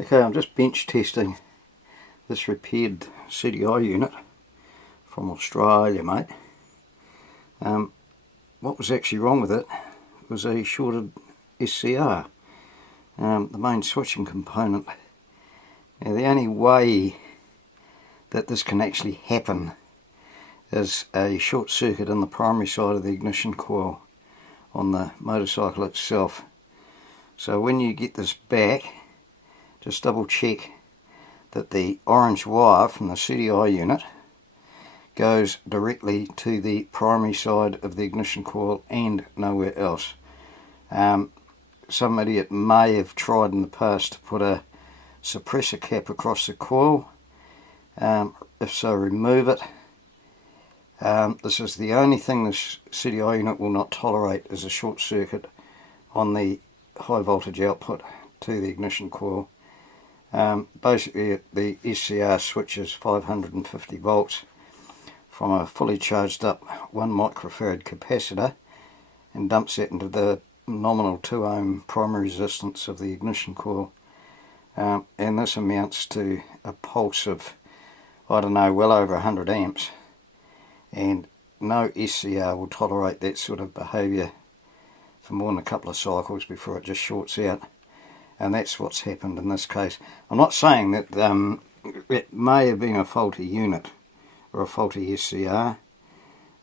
Okay, I'm just bench testing this repaired CDI unit from Australia, mate. What was actually wrong with it was a shorted SCR, the main switching component. Now, the only way that this can actually happen is a short circuit in the primary side of the ignition coil on the motorcycle itself. So when you get this back, just double check that the orange wire from the CDI unit goes directly to the primary side of the ignition coil and nowhere else. Some idiot may have tried in the past to put a suppressor cap across the coil. If so, remove it. This is the only thing this CDI unit will not tolerate, is a short circuit on the high voltage output to the ignition coil. Basically the SCR switches 550 volts from a fully charged up 1 microfarad capacitor and dumps it into the nominal 2 ohm primary resistance of the ignition coil, and this amounts to a pulse of, I don't know, well over 100 amps, and no SCR will tolerate that sort of behaviour for more than a couple of cycles before it just shorts out. And that's what's happened in this case. I'm not saying that it may have been a faulty unit or a faulty SCR.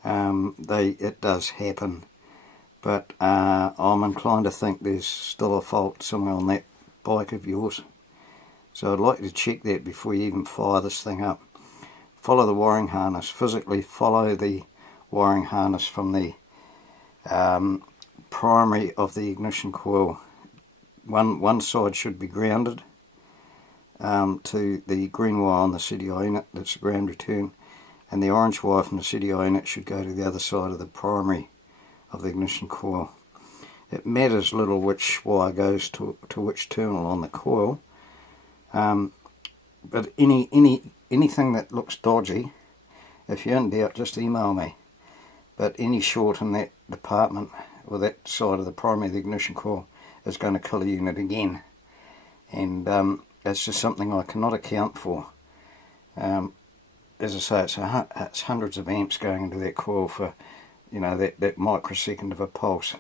It does happen, but I'm inclined to think there's still a fault somewhere on that bike of yours. So I'd like you to check that before you even fire this thing up. Follow the wiring harness. Physically follow the wiring harness from the primary of the ignition coil. One side should be grounded to the green wire on the CDI unit, that's the ground return, and the orange wire from the CDI unit should go to the other side of the primary of the ignition coil. It matters little which wire goes to which terminal on the coil, but anything that looks dodgy, if you're in doubt, just email me. But any short in that department or that side of the primary of the ignition coil is going to kill a unit again, and it's just something I cannot account for. As I say, it's hundreds of amps going into that coil for, you know, that microsecond of a pulse,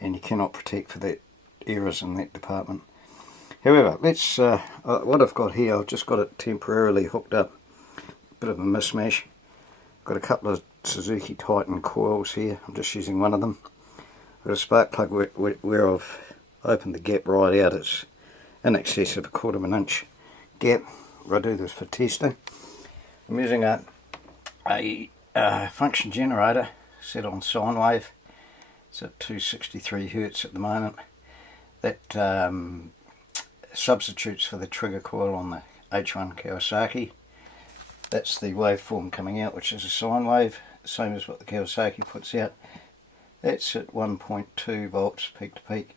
and you cannot protect for that errors in that department. However, let's what I've got here, I've just got it temporarily hooked up, bit of a mismatch. Got a couple of Suzuki Titan coils here. I'm just using one of them. Got a spark plug where I've opened the gap right out. It's in excess of 1/4 of an inch gap. I do this for testing. I'm using a function generator set on sine wave. It's at 263 hertz at the moment. That substitutes for the trigger coil on the H1a Kawasaki. That's the waveform coming out, which is a sine wave, same as what the Kawasaki puts out. That's at 1.2 volts peak to peak,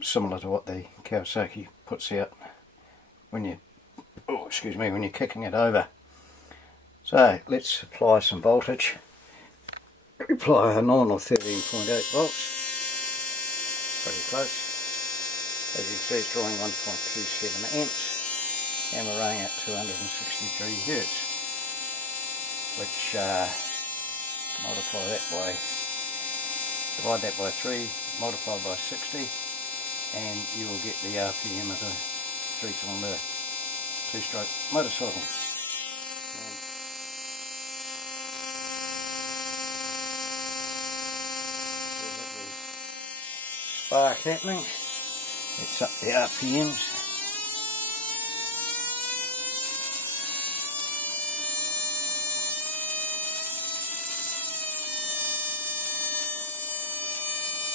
similar to what the Kawasaki puts out when you, when you're kicking it over. So let's apply some voltage. Apply a nominal 13.8 volts, pretty close. As you can see, it's drawing 1.27 amps, and we're running at 263 hertz, which multiply that by, divide that by 3, multiply by 60, and you will get the RPM of a 3-cylinder 2-stroke motorcycle. Spark happening. Let's up the RPMs.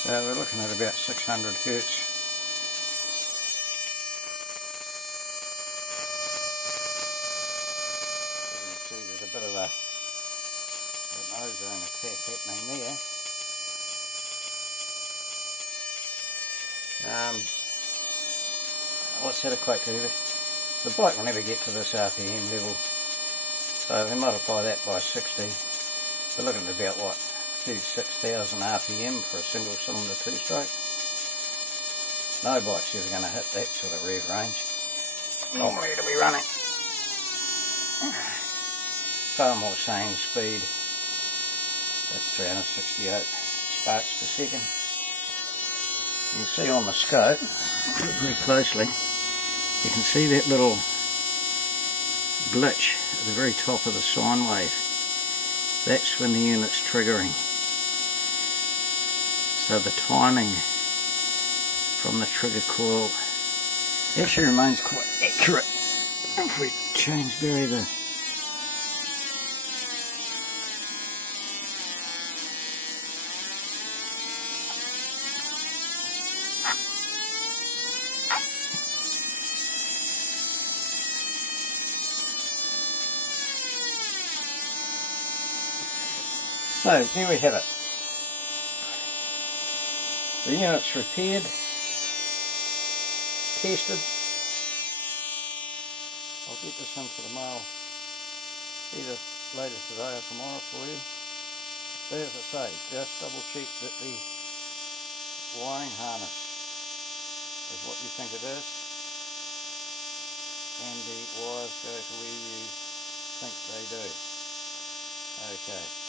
So we're looking at about 600 hertz. As you can see, there's a bit of an ozone attack happening there. What's that equate to? The bike will never get to this RPM level, so we multiply that by 60. We're looking at about what, 36,000 RPM for a single cylinder 2-stroke. No bike's ever going to hit that sort of rev range. Normally it'll be running far more sane speed. That's 368 sparks per second. You can see on the scope, look very closely, you can see that little glitch at the very top of the sine wave. That's when the unit's triggering. So the timing from the trigger coil actually remains quite accurate if we vary the So there we have it. The unit's repaired, tested. I'll get this in for the mail either later today or tomorrow for you. But as I say, just double check that the wiring harness is what you think it is, and the wires go to where you think they do. Okay.